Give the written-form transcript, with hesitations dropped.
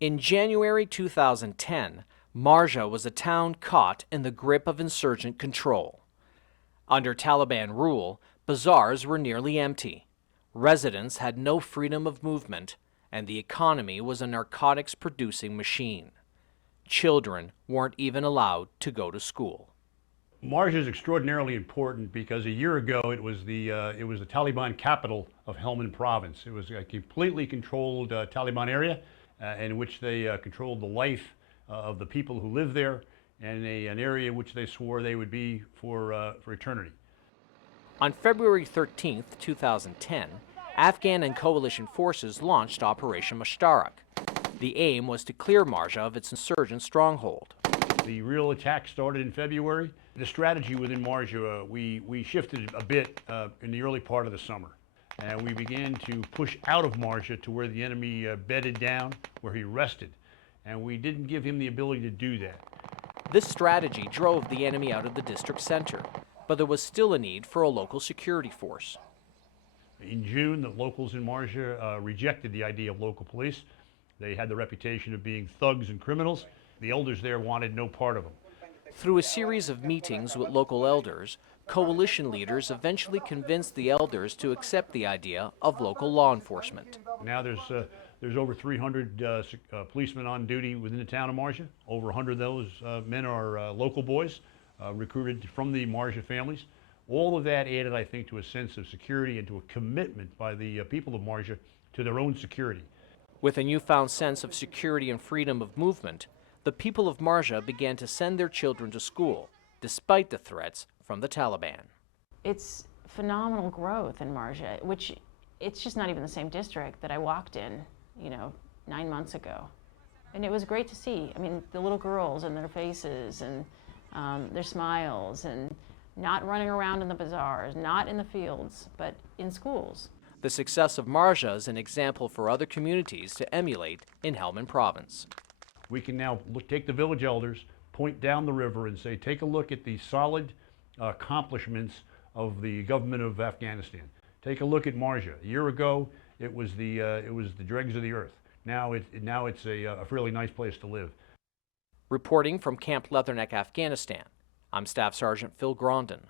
In January 2010, Marjah was a town caught in the grip of insurgent control. Under Taliban rule, bazaars were nearly empty. Residents had no freedom of movement, and the economy was a narcotics-producing machine. Children weren't even allowed to go to school. Marjah is extraordinarily important because a year ago it was the Taliban capital of Helmand province. It was a completely controlled Taliban area in which they controlled the life of the people who live there, and an area which they swore they would be for eternity. On February 13, 2010, Afghan and coalition forces launched Operation Mushtarak. The aim was to clear Marjah of its insurgent stronghold. The real attack started in February. The strategy within Marjah, we shifted a bit in the early part of the summer. And we began to push out of Marjah to where the enemy bedded down, where he rested. And we didn't give him the ability to do that. This strategy drove the enemy out of the district center, but there was still a need for a local security force. In June, the locals in Marjah rejected the idea of local police. They had the reputation of being thugs and criminals. The elders there wanted no part of them. Through a series of meetings with local elders, coalition leaders eventually convinced the elders to accept the idea of local law enforcement. Now there's over 300 policemen on duty within the town of Marjah. Over 100 of those men are local boys, recruited from the Marjah families. All of that added, I think, to a sense of security and to a commitment by the people of Marjah to their own security. With a newfound sense of security and freedom of movement, the people of Marjah began to send their children to school, despite the threats from the Taliban. It's phenomenal growth in Marjah, which it's just not even the same district that I walked in, 9 months ago. And it was great to see. I mean, the little girls and their faces and their smiles, and not running around in the bazaars, not in the fields, but in schools. The success of Marjah is an example for other communities to emulate in Helmand province. We can now take the village elders, point down the river and say, take a look at the solid accomplishments of the government of Afghanistan. Take a look at Marjah. A year ago, it was the dregs of the earth. Now it's a fairly nice place to live. Reporting from Camp Leatherneck, Afghanistan, I'm Staff Sergeant Phillip Grondin.